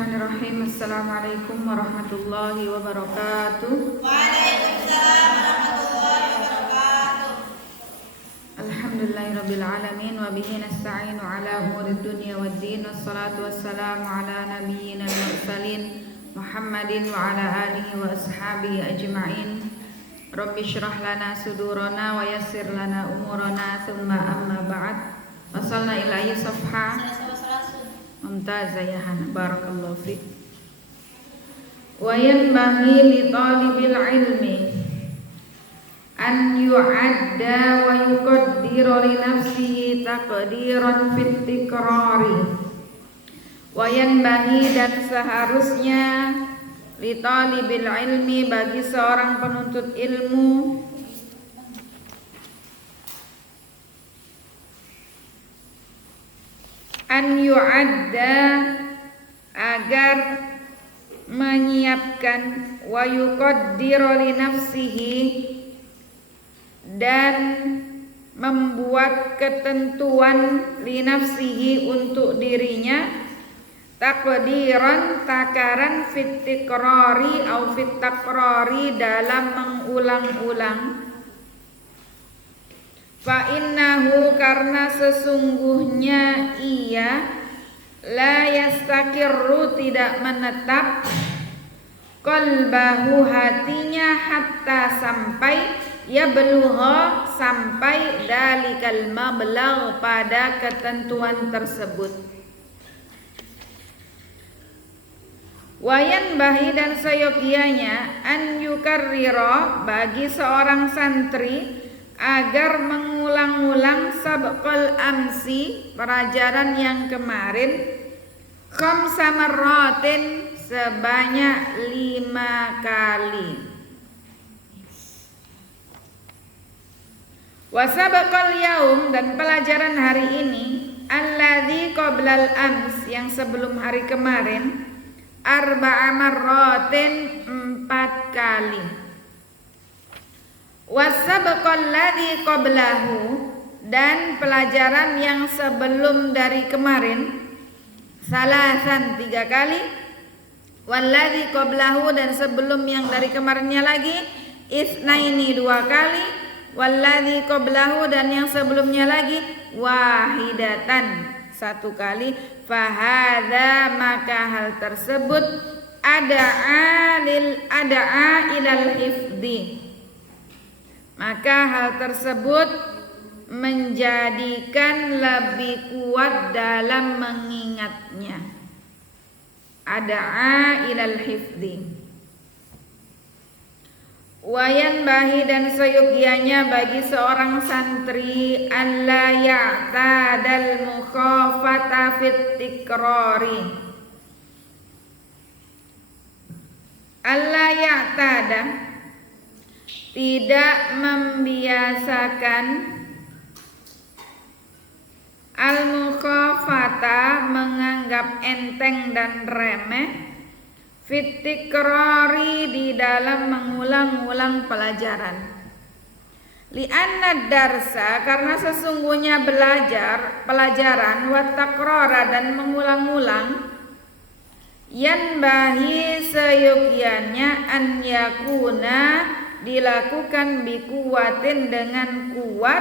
Bismillahirrahmanirrahim. Assalamualaikum warahmatullahi wabarakatuh. Waalaikumsalam warahmatullahi wabarakatuh. Alhamdulillahirabbil alamin wa bihi nasta'inu ala umurid dunya waddin. Wassalatu wassalamu ala nabiyyina mursalin Muhammadin wa ala alihi wa ashabihi ajma'in. Rabbi shrah lana sudurana wa yassir lana umurana thumma amma ba'd. Wasalna ila safha Mumtazayahan. Barakallahu fiik. Wa yanbaghi li talibil ilmi an yu'adda wa yuqaddira li nafsihi taqdiran fit tikrari. Wa yanbaghi, dan seharusnya li talibil ilmi, bagi seorang penuntut ilmu, an yu'adda, agar menyiapkan, wa yuqaddiru li nafsihi, dan membuat ketentuan, li nafsihi, untuk dirinya, taqdiran, takaran, fit tikrari au fit takrari, dalam mengulang-ulang. Fa innahu, karena sesungguhnya ia, la yastakirru, tidak menetap, qalbahu, hatinya, hatta, sampai, ya belugha, sampai, dalikal mablagh, pada ketentuan tersebut. Wayan bahi, dan seyogianya, an yukarrira, bagi seorang santri, agar mengulang-ulang sabqal amsi, pelajaran yang kemarin, khamsa marratin, sebanyak 5 kali. Wa sabqal yaum, dan pelajaran hari ini, alladzi qablal ams, yang sebelum hari kemarin, arba'a marratin, 4 kali. Wasabaqal ladzi qablahu, dan pelajaran yang sebelum dari kemarin, salasan, 3 kali. Walladzi qablahu, dan sebelum yang dari kemarinnya lagi, isnaini, 2 kali. Walladzi qablahu, dan yang sebelumnya lagi, wahidatan, 1 kali. Fahadza, maka hal tersebut, ada'a ilal hifdi, maka hal tersebut menjadikan lebih kuat dalam mengingatnya. Ada'a ilal hifdi. Wayan bahi, dan seyogianya bagi seorang santri, alla ya'tadal mukhafata fit tikrari. Alla ya'tada, tidak membiasakan, al-mukhafata, menganggap enteng dan remeh, fit tikrari, di dalam mengulang-ulang pelajaran. Li'anna darsa, karena sesungguhnya pelajaran, wa takrara, dan mengulang-ulang, yanbahi, seyogianya, an yakuna, dilakukan bikuwatin, dengan kuat,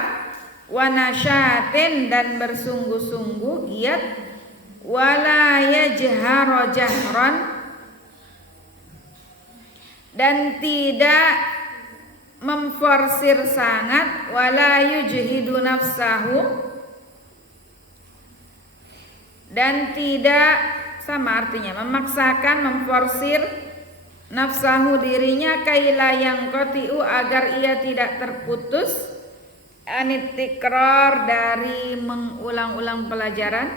wanasyatin, dan bersungguh-sungguh giat, wala yajhara jahran, dan tidak memforsir sangat, wala yujhidu nafsahu, dan tidak, sama artinya, memaksakan, memforsir nafsahu, dirinya, kaila yang kotiu, agar ia tidak terputus, anit tikrar, dari mengulang-ulang pelajaran.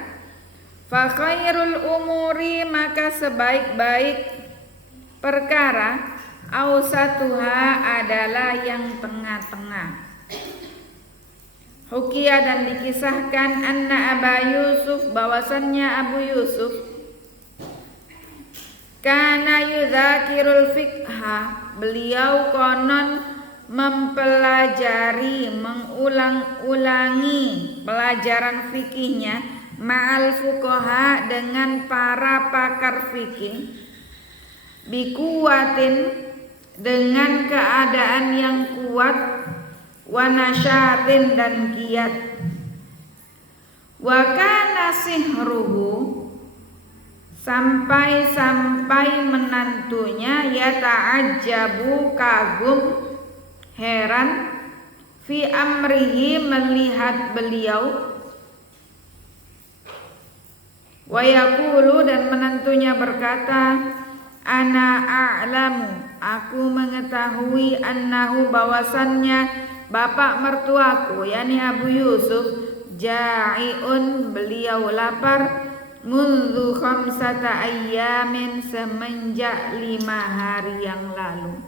Fa khairul umuri, maka sebaik-baik perkara, ausatuha, adalah yang tengah-tengah. Hukia, dan dikisahkan, anna Aba Yusuf, bahwasannya Abu Yusuf, kana yudzakirul fiqha, beliau konon mempelajari, mengulang-ulangi pelajaran fikihnya, ma'al fuqaha dengan para pakar fikih, bikuwatin dengan keadaan yang kuat, wa nasyatin dan giat. Wa kana sihruhu, sampai menantunya yata'ajjabu kagum heran fi amrihi melihat beliau, wa yaqulu dan menantunya berkata, ana a'lamu, aku mengetahui, annahu bahwasannya bapak mertuaku yakni Abu Yusuf, ja'iun beliau lapar, mundu khamsata ayyamin semenjak 5 hari yang lalu.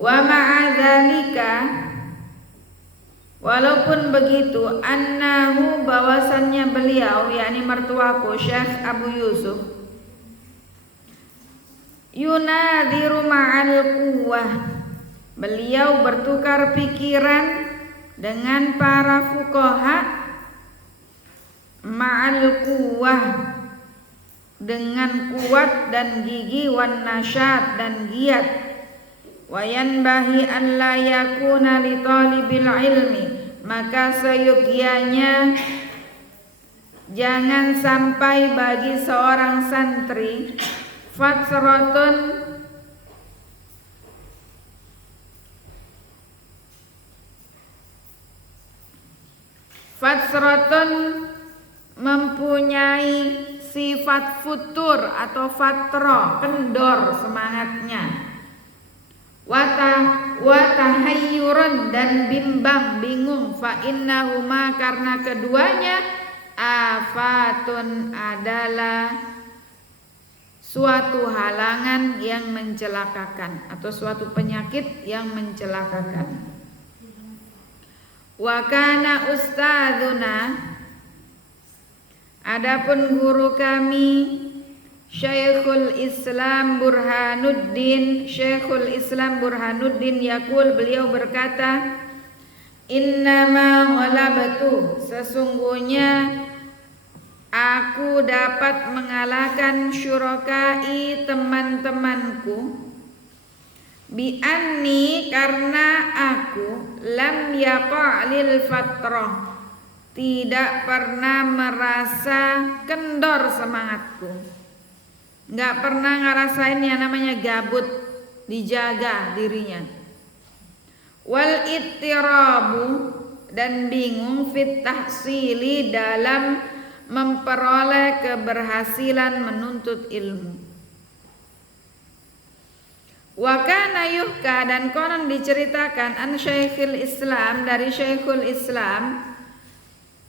Wa ma'adzalika, walaupun begitu, annahu bahwasannya beliau yakni mertuaku Syekh Abu Yusuf, yunadiru ma'al quwwah, beliau bertukar pikiran dengan para fuqaha, ma'al quwwah dengan kuat dan gigi, wan nasyad dan giat, wa yanbahi an la yakuna li talibil ilmi, maka seyogianya jangan sampai bagi seorang santri fatsratun mempunyai sifat futur atau fatra, kendor semangatnya, watahayyurun dan bimbang, bingung, fa innahuma karena keduanya afatun adalah suatu halangan yang mencelakakan atau suatu penyakit yang mencelakakan. Wa kana ustadzuna, adapun guru kami Syekhul Islam Burhanuddin, Syekhul Islam Burhanuddin yaqul, beliau berkata, innama ghalabtu, sesungguhnya aku dapat mengalahkan syurakai teman-temanku, bi anni karena aku lam yaqa'lil fatrah, tidak pernah merasa kendor semangatku, nggak pernah ngerasain yang namanya gabut, dijaga dirinya. Wal ittirabu dan bingung, fit tahsili dalam memperoleh keberhasilan menuntut ilmu. Wa kana yuhka dan konon diceritakan an Syekhul Islam, dari Syekhul Islam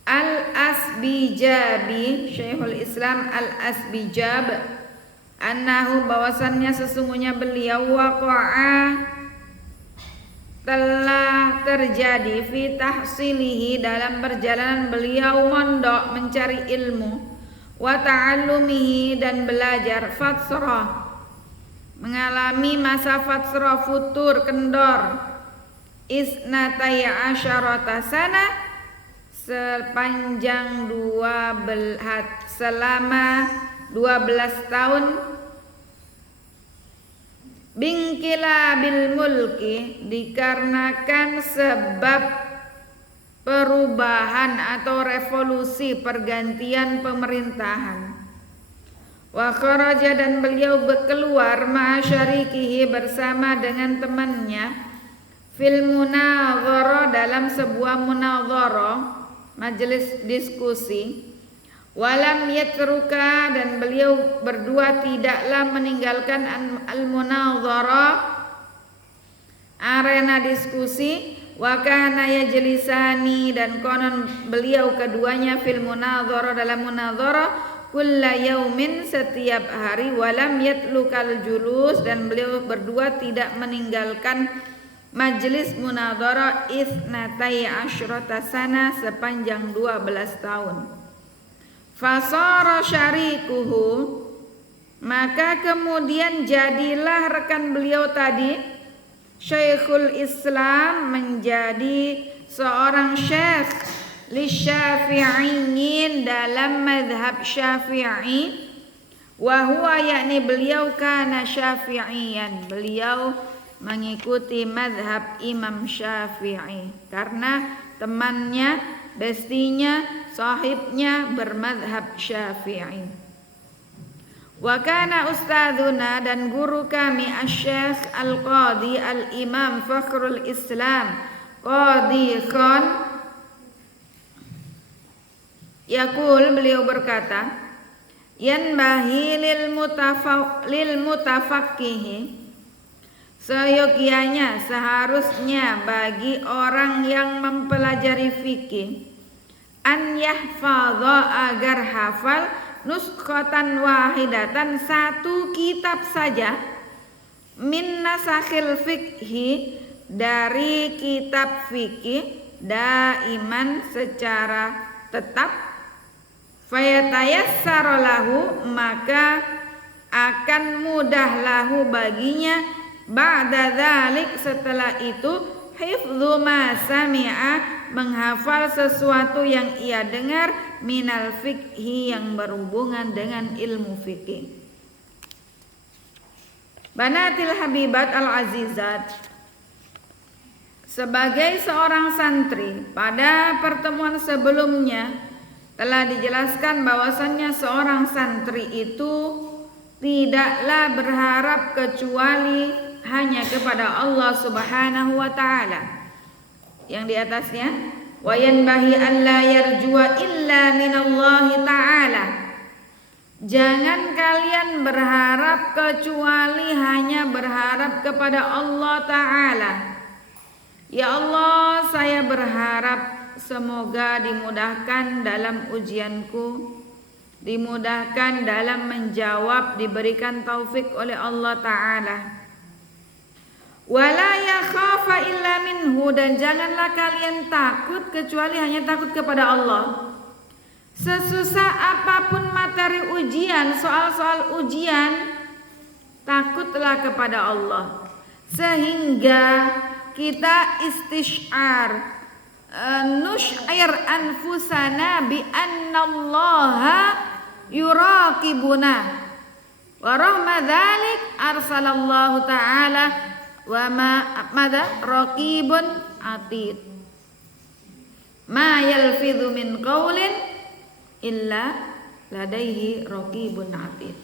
Al-Asbijabi, Syekhul Islam Al-Asbijab, annahu bahwasannya sesungguhnya beliau waqa'a telah terjadi fi tahsilihi dalam perjalanan beliau mondok mencari ilmu, wa ta'allumihi dan belajar, fatsrah mengalami masa fatsrah futur kendor, isnataya asyarata sana sepanjang selama 12 tahun, bingkila bil mulki dikarenakan sebab perubahan atau revolusi pergantian pemerintahan. Wa kharaja dan beliau keluar ma'asyarikihi bersama dengan temannya, fil munadhara dalam sebuah munadhara, majelis diskusi. Walam yatruka dan beliau berdua tidaklah meninggalkan al-munadhara, arena diskusi, wa kana yajlisani dan konon beliau keduanya fil munadhara dalam munadhara, kulla yaumin setiap hari, walam yatlukal julus dan beliau berdua tidak meninggalkan majelis munadhara isnatai asyrata sana sepanjang 12 tahun. Fasara syarikuhu, maka kemudian jadilah rekan beliau tadi Syekhul Islam menjadi seorang syekh lisyafi'iyyin dalam madhab Syafi'i, wa huwa yakni beliau kana syafi'iyan, beliau mengikuti madhab Imam Syafi'i karena temannya, bestinya, sahibnya bermadhab Syafi'i. Wa kana ustadzuna dan guru kami Asy-Syaikh Al-Qadhi Al-Imam Fakhrul Islam Qadhi Khan yaqul, beliau berkata, yanbahi lil mutafaqqihi, seyogianya seharusnya bagi orang yang mempelajari fikih, an yahfadha agar hafal nuskhatan wahidatan satu kitab saja, min nasakhil fikhi dari kitab fikih, daiman secara tetap, fayatayassara lahu maka akan mudah lahu baginya, ba'da dzalik setelah itu, hifdzu ma sami'a menghafal sesuatu yang ia dengar, minal fikhi yang berhubungan dengan ilmu fikih. Banatil Habibat Al-Azizat, sebagai seorang santri, pada pertemuan sebelumnya telah dijelaskan bahwasannya seorang santri itu tidaklah berharap kecuali hanya kepada Allah Subhanahu wa taala. Yang di atasnya, wa yanbahi an la yarjua illa minallahi taala. Jangan kalian berharap kecuali hanya berharap kepada Allah taala. Ya Allah, saya berharap semoga dimudahkan dalam ujianku, dimudahkan dalam menjawab, diberikan taufik oleh Allah Ta'ala. Wala yakhafa illa minhu, dan janganlah kalian takut kecuali hanya takut kepada Allah. Sesusah apapun materi ujian, soal-soal ujian, takutlah kepada Allah. Sehingga kita istisyar, nusy'ir anfusana bi annallaha yuraqibuna wa rahma dzalik arsalallahu ta'ala wa madza raqibun atid ma yalfidhu min qaulin illa ladaihi raqibun atid.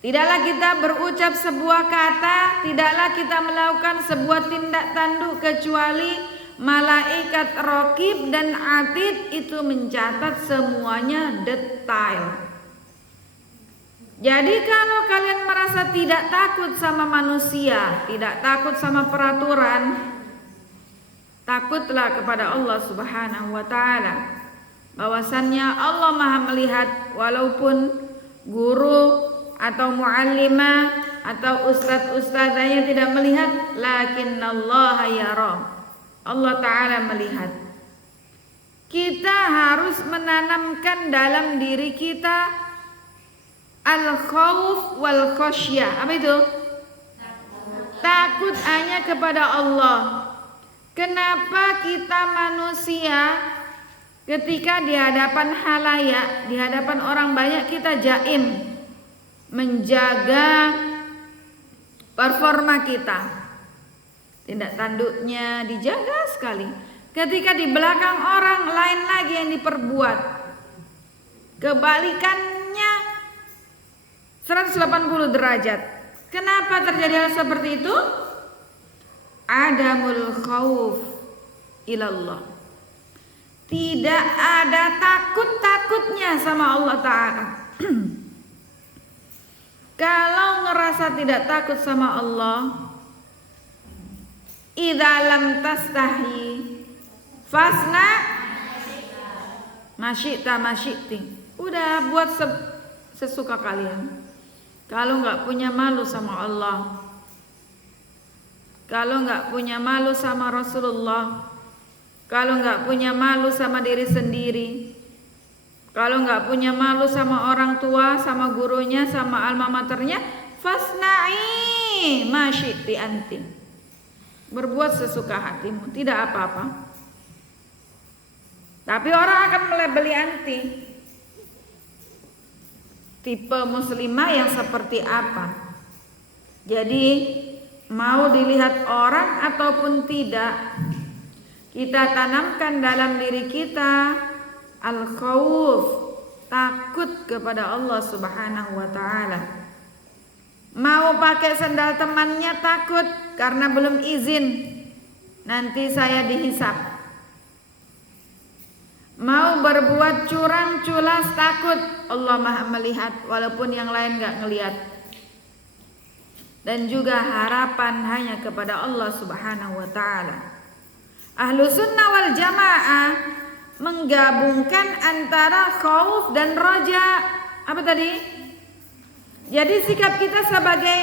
Tidaklah kita berucap sebuah kata, tidaklah kita melakukan sebuah tindak tanduk kecuali malaikat raqib dan atid itu mencatat semuanya detail. Jadi kalau kalian merasa tidak takut sama manusia, tidak takut sama peraturan, takutlah kepada Allah Subhanahu wa taala. Bahwasannya Allah Maha melihat, walaupun guru atau muallimah atau ustadz-ustadzanya tidak melihat, lakinnallaha yara. Allah Ta'ala melihat. Kita harus menanamkan dalam diri kita al-khawf wal khasyah. Apa itu? Takut hanya kepada Allah. Kenapa kita manusia ketika di hadapan halayak, di hadapan orang banyak kita jaim, menjaga performa kita, tindak tanduknya dijaga sekali. Ketika di belakang orang lain lagi yang diperbuat, kebalikannya 180 derajat. Kenapa terjadi hal seperti itu? Adamul khauf ilallah. Tidak ada takut-takutnya sama Allah Ta'ala. Kalau ngerasa tidak takut sama Allah, idza lam tastahi fasna masyiti. Udah buat sesuka kalian. Kalau nggak punya malu sama Allah, kalau nggak punya malu sama Rasulullah, kalau nggak punya malu sama diri sendiri, kalau nggak punya malu sama orang tua, sama gurunya, sama alma maternya, fasna'i masyiti anti. Berbuat sesuka hatimu, tidak apa-apa. Tapi orang akan melabeli anti. Tipe muslimah yang seperti apa? Jadi mau dilihat orang ataupun tidak, kita tanamkan dalam diri kita al-khauf, takut kepada Allah Subhanahu wa taala. Mau pakai sendal temannya takut karena belum izin, nanti saya dihisap. Mau berbuat curang culas takut, Allah Maha melihat walaupun yang lain gak ngelihat. Dan juga harapan hanya kepada Allah Subhanahu wa taala. Ahlus sunnah wal jamaah menggabungkan antara khauf dan roja. Apa tadi? Jadi sikap kita sebagai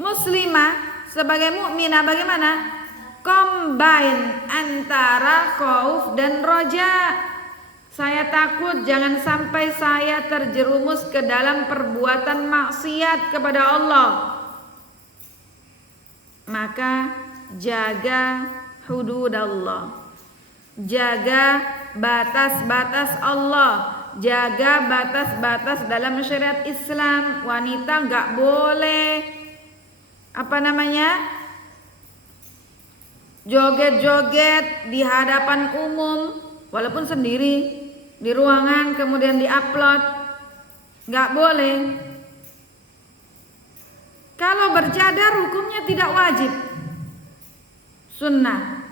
muslimah, sebagai mukminah bagaimana? Combine antara khauf dan roja. Saya takut jangan sampai saya terjerumus ke dalam perbuatan maksiat kepada Allah. Maka jaga hudud Allah, jaga batas-batas Allah, jaga batas-batas dalam syariat Islam. Wanita nggak boleh joget-joget di hadapan umum, walaupun sendiri di ruangan kemudian diupload, nggak boleh. Kalau bercadar hukumnya tidak wajib, sunnah.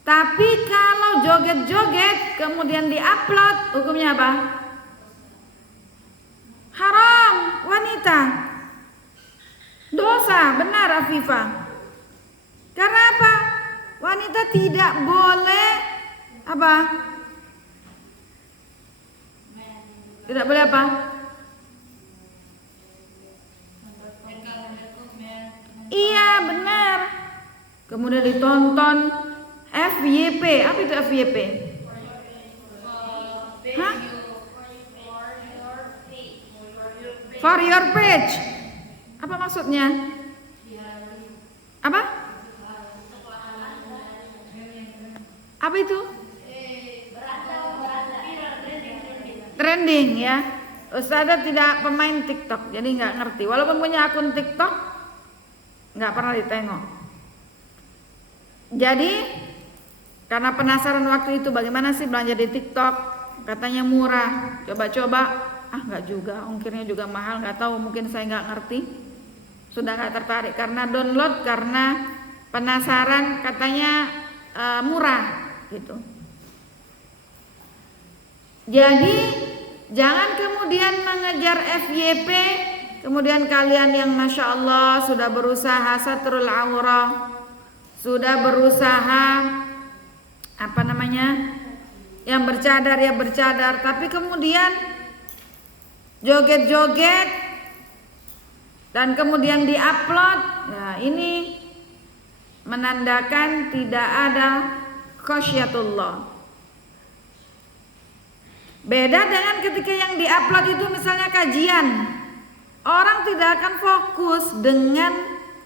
Tapi kalau joget-joget kemudian diupload, hukumnya apa? Haram, wanita. Dosa, benar Afifah. Karena apa? Wanita tidak boleh apa? Tidak boleh apa? Iya, benar. Kemudian ditonton FYP. Apa itu FYP? Hah? For your page. Apa maksudnya? Apa? Apa itu? Trending ya. Ustazah tidak pemain TikTok, jadi nggak ngerti. Walaupun punya akun TikTok, nggak pernah ditengok. Jadi karena penasaran waktu itu bagaimana sih belanja di TikTok, katanya murah. Coba-coba, nggak juga, ongkirnya juga mahal, nggak tahu, mungkin saya nggak ngerti. Sudah nggak tertarik karena download, karena penasaran, katanya murah gitu. Jadi jangan kemudian mengejar FYP, kemudian kalian yang Masya Allah sudah berusaha satrul aurah, sudah berusaha yang bercadar ya bercadar, tapi kemudian joget-joget dan kemudian diupload. Nah, ini menandakan tidak ada khasyatullah. Beda dengan ketika yang diupload itu misalnya kajian. Orang tidak akan fokus dengan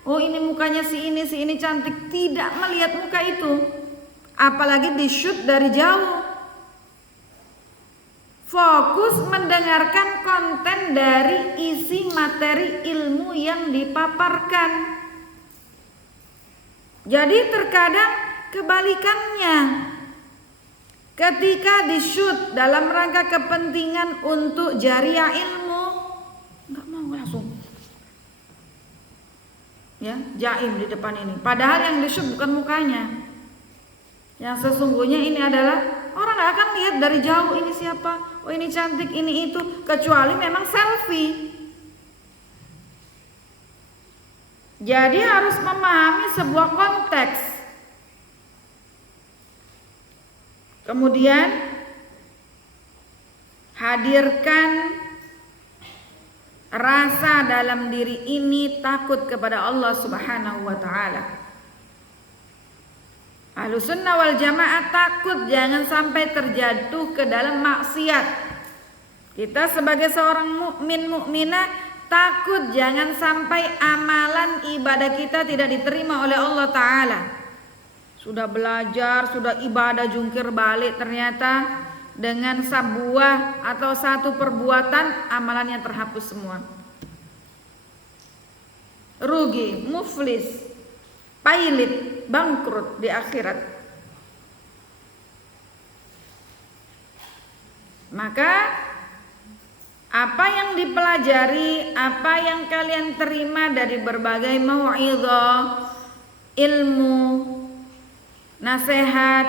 ini mukanya si ini cantik, tidak melihat muka itu. Apalagi di shoot dari jauh. Fokus mendengarkan konten dari isi materi ilmu yang dipaparkan. Jadi terkadang kebalikannya. Ketika di-shoot dalam rangka kepentingan untuk jariah ilmu, nggak mau langsung ya jaim di depan ini. Padahal yang di-shoot bukan mukanya. Yang sesungguhnya ini adalah orang nggak akan lihat dari jauh ini siapa, ini cantik, ini itu, kecuali memang selfie. Jadi harus memahami sebuah konteks. Kemudian hadirkan rasa dalam diri ini takut kepada Allah Subhanahu wa taala. Ahlussunnah wal jamaah takut jangan sampai terjatuh ke dalam maksiat. Kita sebagai seorang mukmin mukminah takut jangan sampai amalan ibadah kita tidak diterima oleh Allah taala. Sudah belajar, sudah ibadah jungkir balik, ternyata dengan sebuah atau satu perbuatan amalannya terhapus semua. Rugi, muflis, pailit, bangkrut di akhirat. Maka apa yang dipelajari, apa yang kalian terima dari berbagai mau'izah, ilmu, nasihat,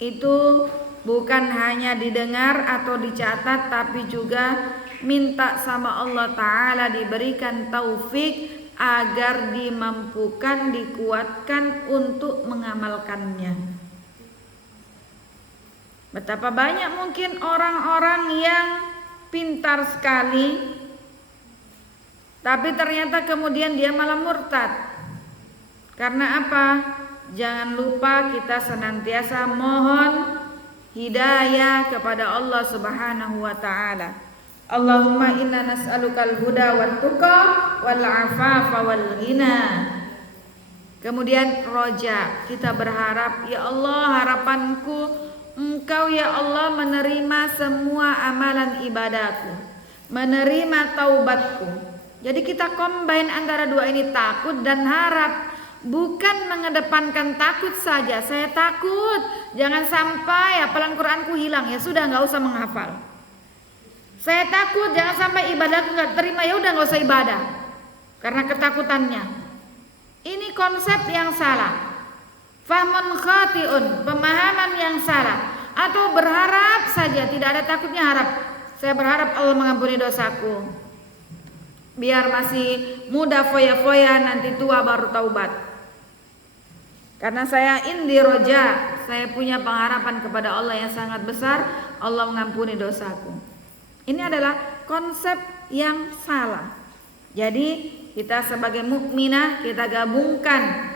itu bukan hanya didengar atau dicatat, tapi juga minta sama Allah Ta'ala diberikan taufik agar dimampukan, dikuatkan untuk mengamalkannya. Betapa banyak mungkin orang-orang yang pintar sekali, tapi ternyata kemudian dia malah murtad. Karena apa? Jangan lupa kita senantiasa mohon hidayah kepada Allah Subhanahu wa ta'ala. Allahumma inna nas'alukal huda wat tuqa wal afafa wal ghina. Kemudian roja, kita berharap, ya Allah, harapanku Engkau ya Allah menerima semua amalan ibadahku, menerima taubatku. Jadi kita combine antara dua ini, takut dan harap. Bukan mengedepankan takut saja, saya takut jangan sampai hafalan Quranku hilang, ya sudah nggak usah menghafal. Saya takut jangan sampai ibadahku nggak terima, ya udah nggak usah ibadah karena ketakutannya. Ini konsep yang salah, fahmun khatiun, pemahaman yang salah. Atau berharap saja, tidak ada takutnya harap. Saya berharap Allah mengampuni dosaku, biar masih muda foya-foya, nanti tua baru taubat. Karena saya indi roja, saya punya pengharapan kepada Allah yang sangat besar, Allah mengampuni dosaku. Ini adalah konsep yang salah. Jadi kita sebagai mukminah, kita gabungkan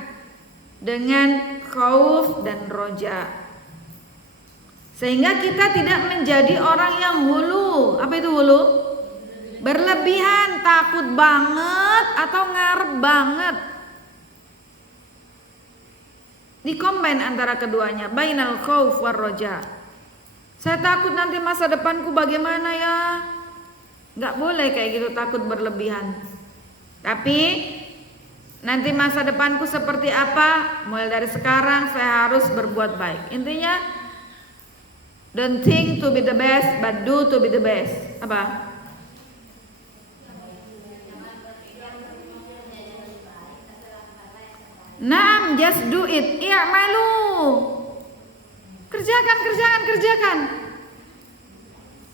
dengan khauf dan roja, sehingga kita tidak menjadi orang yang hulu. Apa itu hulu? Berlebihan, takut banget atau ngarep banget. Dikombin antara keduanya, bainal khauf war roja. Saya takut nanti masa depanku bagaimana ya. Gak boleh kayak gitu, takut berlebihan. Tapi nanti masa depanku seperti apa, mulai dari sekarang saya harus berbuat baik. Intinya don't think to be the best, but do to be the best. Apa? Naam, just do it. I'malu. Kerjakan.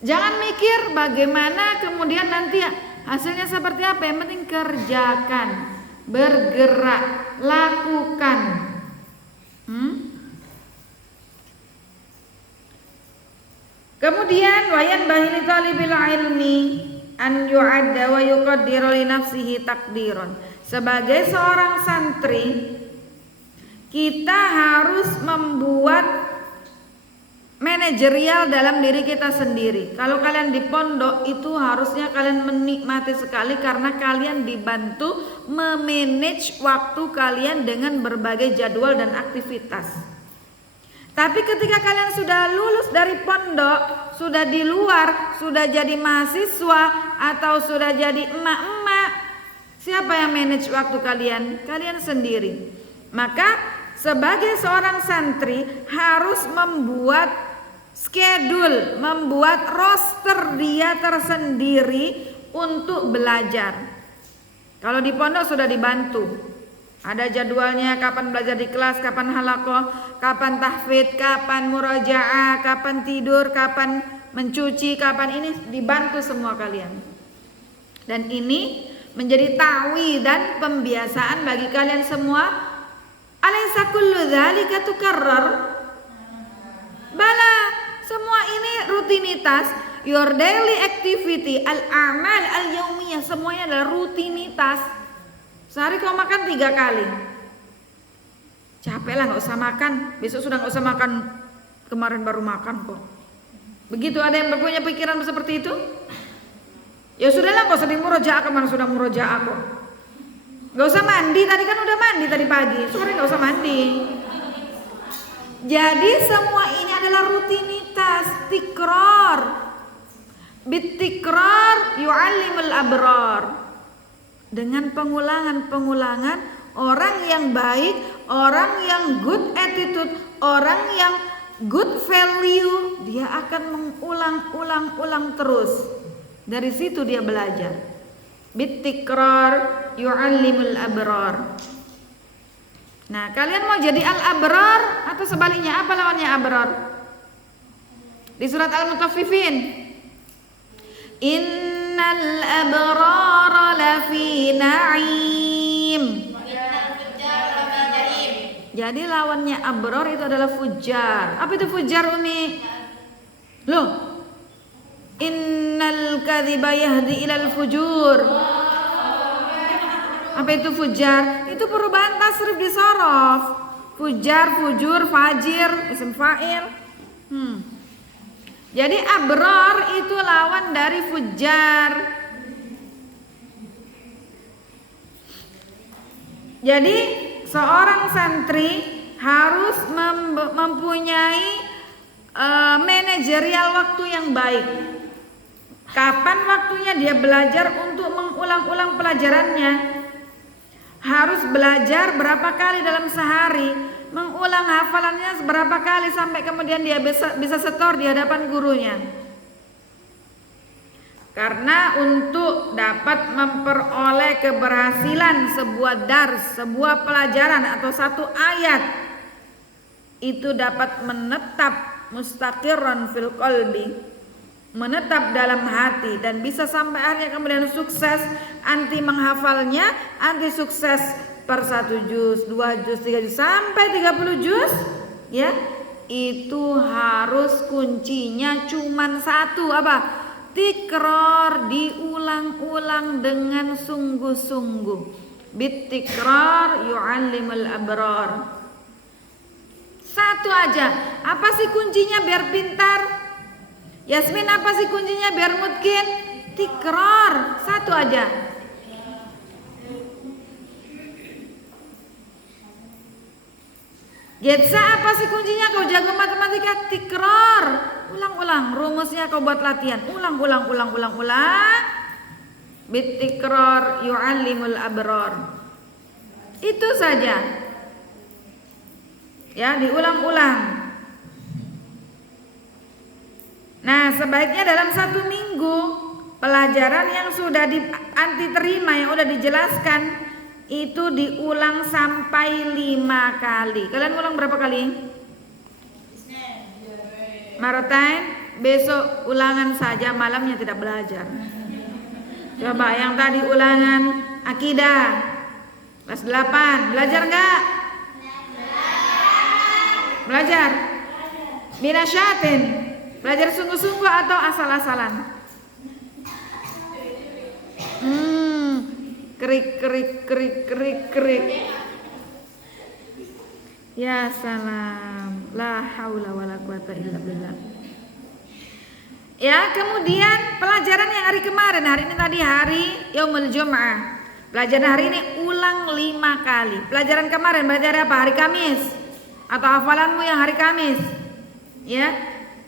Jangan mikir bagaimana kemudian nanti hasilnya seperti apa. Yang penting kerjakan, bergerak, lakukan. Kemudian wayan bahili talibil ilmi an yu'adda wa yuqaddiru li nafsihi takdiron. Sebagai seorang santri, kita harus membuat manajerial dalam diri kita sendiri. Kalau kalian di pondok itu harusnya kalian menikmati sekali karena kalian dibantu memanage waktu kalian dengan berbagai jadwal dan aktivitas. Tapi ketika kalian sudah lulus dari pondok, sudah di luar, sudah jadi mahasiswa atau sudah jadi emak-emak, siapa yang manage waktu kalian? Kalian sendiri. Maka sebagai seorang santri harus membuat schedule, membuat roster dia tersendiri untuk belajar. Kalau di pondok sudah dibantu, ada jadwalnya, kapan belajar di kelas, kapan halaqah, kapan tahfidz, kapan murajaah, kapan tidur, kapan mencuci, kapan ini, dibantu semua kalian. Dan ini menjadi ta'wi dan pembiasaan bagi kalian semua. Alaysa kullu dzalika tukarrar? Bala, semua ini rutinitas, your daily activity, al-a'mal al-yaumiyah, semuanya adalah rutinitas. Sehari kau makan 3 kali, capek lah, gak usah makan, besok sudah gak usah makan, kemarin baru makan kok. Begitu ada yang punya pikiran seperti itu, ya sudahlah, gak usah dimurojaah, kemana sudah murojaah kok. Gak usah mandi, tadi kan udah mandi tadi pagi, sore gak usah mandi. Jadi semua ini adalah rutinitas, tikrar. Bitikrar yu'allimul abrar. Dengan pengulangan-pengulangan, orang yang baik, orang yang good attitude, orang yang good value, dia akan mengulang-ulang terus. Dari situ dia belajar. Bitikrar yu'allimul abrar. Nah, kalian mau jadi al-abrar atau sebaliknya? Apa lawannya abrar? Di surat Al-Mutaffifin, innal abrara lafi na'im. Jadi lawannya abrar itu adalah fujar. Apa itu fujar, Umi? Loh, innal kadhiba yahdi ilal fujur. Apa itu fujar? Itu perubahan tasrif di sorof. Fujar, fujur, fajir, isim fa'il. Jadi abrar itu lawan dari fujar. Jadi seorang santri harus mempunyai manajerial waktu yang baik. Kapan waktunya dia belajar untuk mengulang-ulang pelajarannya? Harus belajar berapa kali dalam sehari, mengulang hafalannya berapa kali sampai kemudian dia bisa setor di hadapan gurunya. Karena untuk dapat memperoleh keberhasilan sebuah dars, sebuah pelajaran atau satu ayat, itu dapat menetap mustaqirran fil qalbi, menetap dalam hati dan bisa sampai akhirnya kemudian sukses, anti menghafalnya, anti sukses per 1 juz, 2 juz, 3 juz sampai 30 juz, ya. Itu harus kuncinya cuman satu, apa? Tikrar, diulang-ulang dengan sungguh-sungguh. Bitikrar yu'allimul abrar. Satu aja. Apa sih kuncinya biar pintar? Yasmin, apa sih kuncinya biar mungkin? Tikrar, satu aja. Getsa, apa sih kuncinya? Kau jago matematika? Tikrar, ulang-ulang. Rumusnya kau buat latihan, ulang. Bitikrar yu'allimul abrar. Itu saja. Ya, diulang-ulang. Nah, sebaiknya dalam 1 minggu pelajaran yang sudah anti terima, yang sudah dijelaskan, itu diulang sampai 5 kali. Kalian ulang berapa kali? Marotain, besok ulangan saja, malamnya tidak belajar. Coba yang tadi ulangan akidah kelas 8, belajar enggak? Belajar. Binasyatin, belajar sungguh-sungguh atau asal-asalan? Kerik. Ya salam. La haula wala quwata illa billah. Ya, kemudian pelajaran yang hari kemarin, hari ini tadi hari Yaumul Jum'ah. Pelajaran hari ini ulang 5 kali. Pelajaran kemarin belajar apa? Hari Kamis. Atau hafalanmu yang hari Kamis. Ya.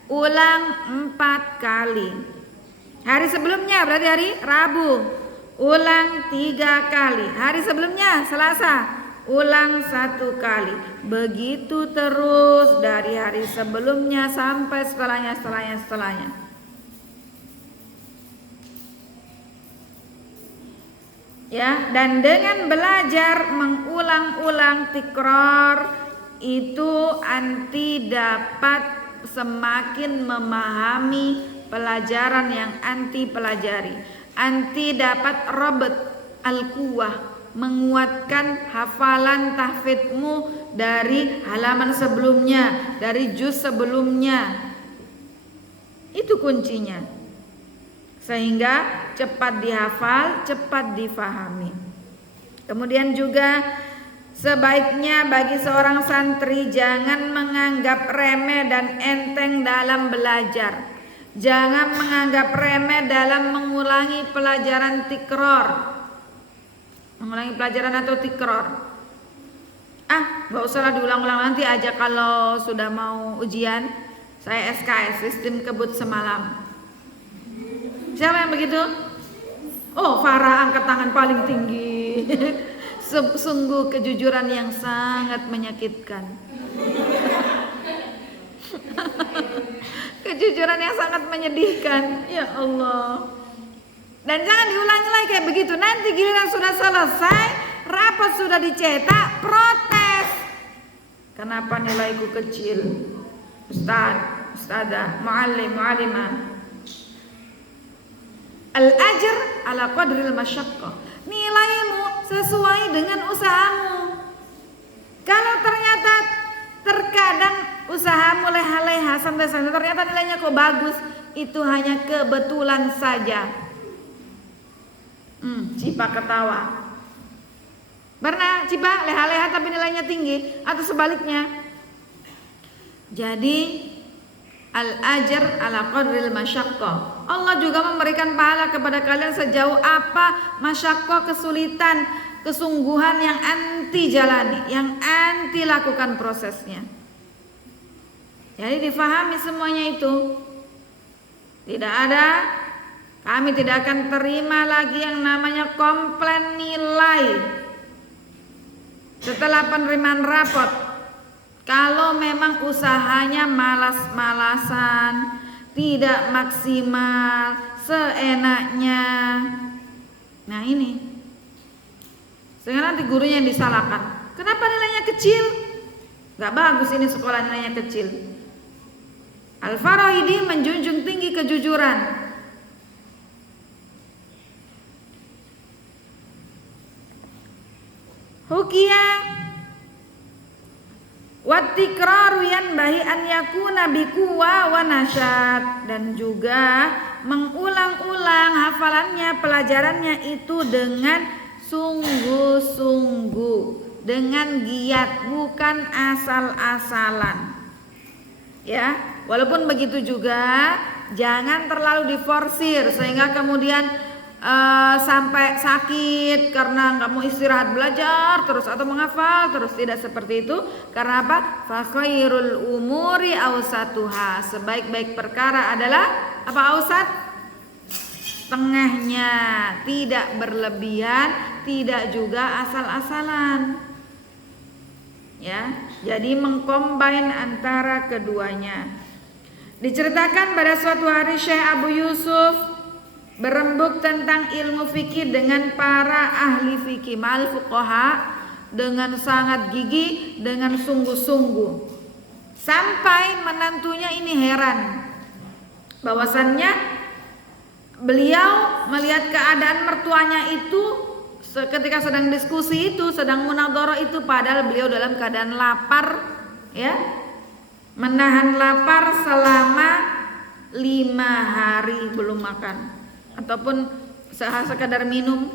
Ulang 4 kali. Hari sebelumnya berarti hari Rabu, ulang 3 kali. Hari sebelumnya Selasa, ulang 1 kali. Begitu terus dari hari sebelumnya sampai setelahnya. Ya, dan dengan belajar mengulang-ulang tikrar itu anti dapat semakin memahami pelajaran yang anti pelajari. Anti dapat rabat al-quwah, menguatkan hafalan tahfidmu dari halaman sebelumnya, dari juz sebelumnya. Itu kuncinya. Sehingga cepat dihafal, cepat difahami. Kemudian juga sebaiknya bagi seorang santri jangan menganggap remeh dan enteng dalam belajar. Jangan menganggap remeh dalam mengulangi pelajaran tikrar. Mengulangi pelajaran atau tikrar. Nggak usah lah diulang-ulang, nanti aja kalau sudah mau ujian. Saya SKS, sistem kebut semalam. Siapa yang begitu? Oh, Farah angkat tangan paling tinggi. Sungguh kejujuran yang sangat menyakitkan. Kejujuran yang sangat menyedihkan. Ya Allah. Dan jangan diulangi lagi kayak begitu. Nanti giliran sudah selesai, rapat sudah dicetak, protes. Kenapa nilaiku kecil? Ustaz, ustazah, muallim, muallimah. Al-ajr ala qadril masyaqqah. Nilaimu sesuai dengan usahamu. Kalau ternyata terkadang usahamu leha-leha santai-santai, ternyata nilainya kok bagus, itu hanya kebetulan saja. Cipa ketawa. Pernah Cipa leha-leha tapi nilainya tinggi, atau sebaliknya? Jadi al-ajr ala qadril masyaqqah. Allah juga memberikan pahala kepada kalian sejauh apa masyaqqah, kesulitan, kesungguhan yang anti jalani, yang anti lakukan prosesnya. Jadi difahami semuanya itu. Tidak ada, kami tidak akan terima lagi yang namanya komplain nilai setelah penerimaan rapot. Kalau memang usahanya malas-malasan, tidak maksimal, seenaknya. Nah ini, sehingga nanti gurunya yang disalahkan. Kenapa nilainya kecil? Gak bagus ini sekolah nilainya kecil. Al-Farahidi menjunjung tinggi kejujuran. Hukia watikraru yanbahi an yakuna biquwa wa nasyad, dan juga mengulang-ulang hafalannya, pelajarannya itu dengan sungguh-sungguh, dengan giat, bukan asal-asalan. Ya, walaupun begitu juga jangan terlalu diforsir sehingga kemudian sampai sakit karena nggak mau istirahat belajar terus atau menghafal terus. Tidak seperti itu. Karena apa? Fa khairul umuri awsatuha. Sebaik-baik perkara adalah apa? Awsat, tengahnya, tidak berlebihan, tidak juga asal-asalan. Ya, jadi mengcombine antara keduanya. Diceritakan pada suatu hari Syekh Abu Yusuf berembuk tentang ilmu fikih dengan para ahli fikih, mal fuqaha, dengan sangat gigih, dengan sungguh-sungguh. Sampai menantunya ini heran bahwasannya beliau melihat keadaan mertuanya itu ketika sedang diskusi itu, sedang munadharah itu, padahal beliau dalam keadaan lapar, ya, menahan lapar selama 5 hari belum makan ataupun sekadar minum.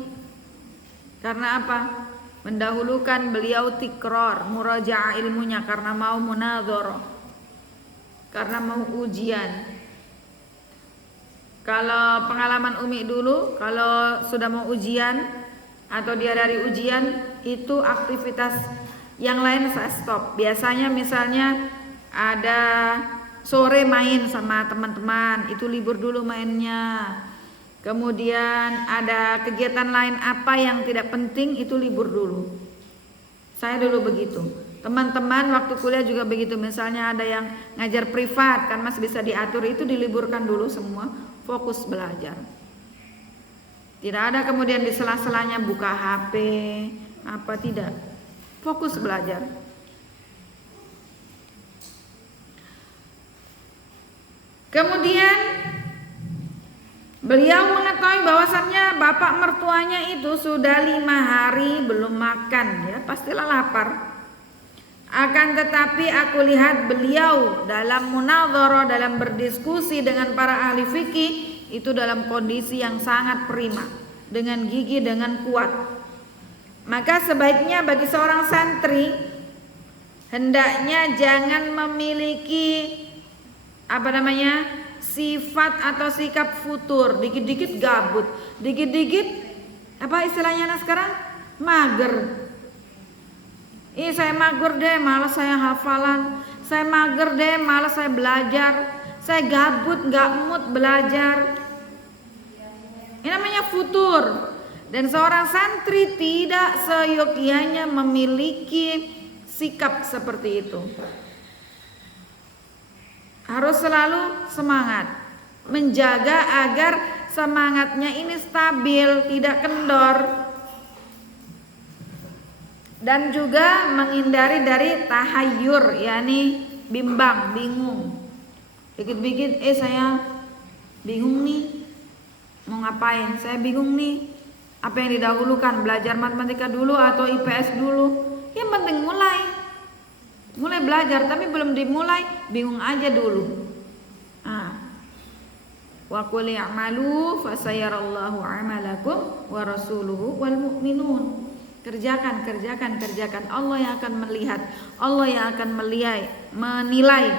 Karena apa? Mendahulukan beliau tikrar, murajaah ilmunya, karena mau munadharah, karena mau ujian. Kalau pengalaman Umi dulu, kalau sudah mau ujian atau dia dari ujian, itu aktivitas yang lain saya stop. Biasanya misalnya ada sore main sama teman-teman, itu libur dulu mainnya. Kemudian ada kegiatan lain apa yang tidak penting, itu libur dulu. Saya dulu begitu. Teman-teman waktu kuliah juga begitu. Misalnya ada yang ngajar privat, kan masih bisa diatur, itu diliburkan dulu semua, fokus belajar. Tidak ada kemudian di sela-selanya buka HP, apa, tidak. Fokus belajar. Kemudian beliau mengetahui bahwasannya bapak mertuanya itu sudah 5 hari belum makan, ya pastilah lapar. Akan tetapi aku lihat beliau dalam munadharah, dalam berdiskusi dengan para ahli fikih itu dalam kondisi yang sangat prima, dengan gigih, dengan kuat. Maka sebaiknya bagi seorang santri hendaknya jangan memiliki sifat atau sikap futur, dikit-dikit gabut, dikit-dikit apa istilahnya sekarang, mager. Saya mager deh, malas saya hafalan. Saya mager deh, malas saya belajar. Saya gabut, gak mood belajar. Ini namanya futur. Dan seorang santri tidak seyogyanya memiliki sikap seperti itu. Harus selalu semangat, menjaga agar semangatnya ini stabil, tidak kendor. Dan juga menghindari dari tahayyur, yakni bimbang, bingung. Dikit-dikit saya bingung nih mau ngapain, saya bingung nih apa yang didahulukan, belajar matematika dulu atau IPS dulu. Yang penting mulai belajar, tapi belum dimulai bingung aja dulu. Wa qul i'malu fasayarallahu 'amalakum wa rasuluhu wal mu'minun. Kerjakan. Allah yang akan melihat, Allah yang akan menilai,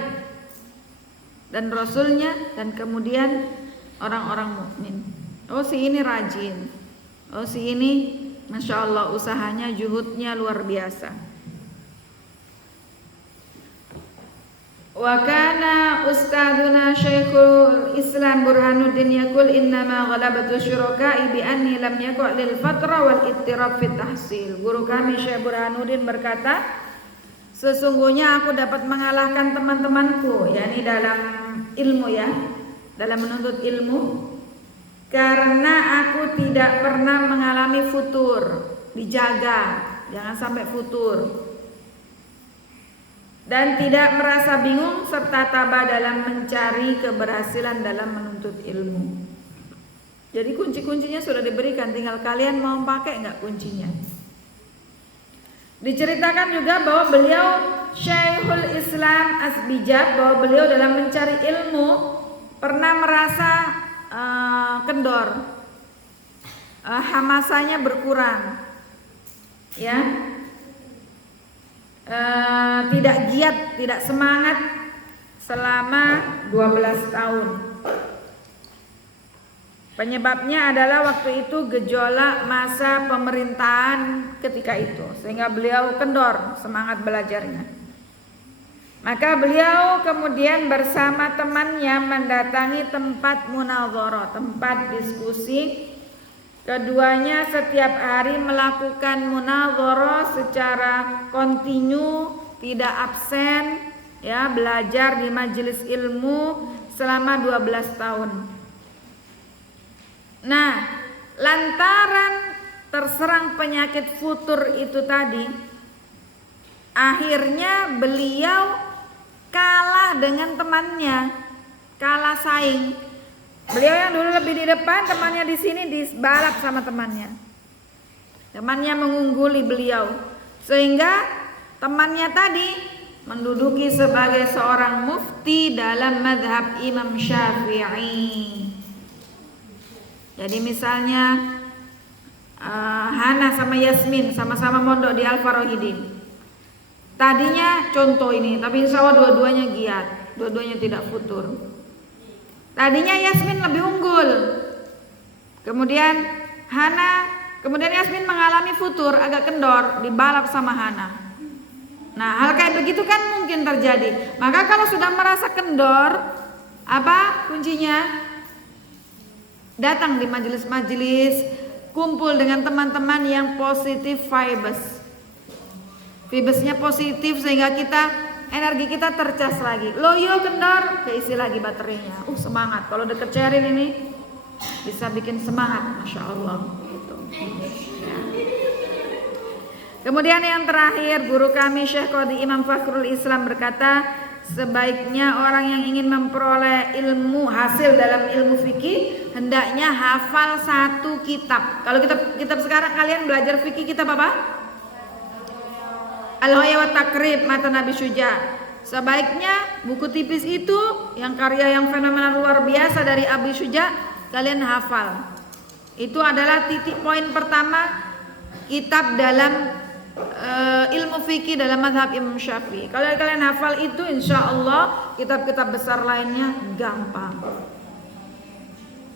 dan Rasulnya, dan kemudian orang-orang mukmin. Oh si ini rajin, oh si ini Masya Allah usahanya, juhudnya luar biasa. Wa kana ustadzuna Syekhul Islam Burhanuddin yaqul innama ghalabatu syuraka'i bi anni lam yaqa' lil fatra wal ittirab fit tahsil. Guru kami Syekh Burhanuddin berkata, sesungguhnya aku dapat mengalahkan teman-temanku, yakni dalam ilmu ya, dalam menuntut ilmu, karena aku tidak pernah mengalami futur. Dijaga, jangan sampai futur. Dan tidak merasa bingung serta tabah dalam mencari keberhasilan dalam menuntut ilmu. Jadi kunci-kuncinya sudah diberikan, tinggal kalian mau pakai enggak kuncinya. Diceritakan juga bahwa beliau Syekhul Islam Asbijab, bahwa beliau dalam mencari ilmu pernah merasa kendor, hamasanya berkurang, ya. Tidak giat, tidak semangat selama 12 tahun. Penyebabnya adalah waktu itu gejolak masa pemerintahan ketika itu, sehingga beliau kendor semangat belajarnya. Maka beliau kemudian bersama temannya mendatangi tempat munadharah, tempat diskusi. Keduanya setiap hari melakukan munadharah secara kontinu, tidak absen, ya, belajar di majelis ilmu selama 12 tahun. Nah, lantaran terserang penyakit futur itu tadi, akhirnya beliau kalah dengan temannya, kalah saing. Beliau yang dulu lebih di depan, temannya di sini dibalap sama temannya. Temannya mengungguli beliau, sehingga temannya tadi menduduki sebagai seorang mufti dalam mazhab Imam Syafi'i. Jadi misalnya Hana sama Yasmin sama-sama mondok di Al-Farohidin. Tadinya contoh ini, tapi insya Allah dua-duanya giat, dua-duanya tidak futur. Tadinya Yasmin lebih unggul, kemudian Yasmin mengalami futur, agak kendor, dibalap sama Hana. Nah, hal kayak begitu kan mungkin terjadi. Maka kalau sudah merasa kendor, apa kuncinya? Datang di majelis-majelis, kumpul dengan teman-teman yang positif vibes. Vibesnya positif sehingga energi kita tercas lagi. Loyo kendor, keisi lagi baterainya. Semangat. Kalau deket Sherin ini bisa bikin semangat, Masya Allah. Gitu. Ya. Kemudian yang terakhir, guru kami Syekh Qadhi Imam Fakhrul Islam berkata, sebaiknya orang yang ingin memperoleh ilmu hasil dalam ilmu fikih hendaknya hafal satu kitab. Kalau kitab sekarang kalian belajar fikih, kitab apa? Al-Haya wa Takrib mata Nabi Syuja. Sebaiknya buku tipis itu yang karya yang fenomenal luar biasa dari Abi Syuja kalian hafal. Itu adalah titik poin pertama kitab dalam ilmu fikih dalam mazhab Imam Syafi'i. Kalau kalian hafal itu, insya Allah kitab-kitab besar lainnya gampang.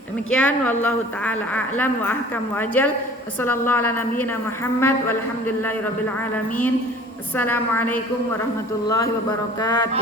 Demikian, wallahu ta'ala a'lam wa ahkam wa ajal. Wassallallahu ala nabiyyina Muhammad walhamdulillahi rabbil alamin. Assalamualaikum warahmatullahi wabarakatuh.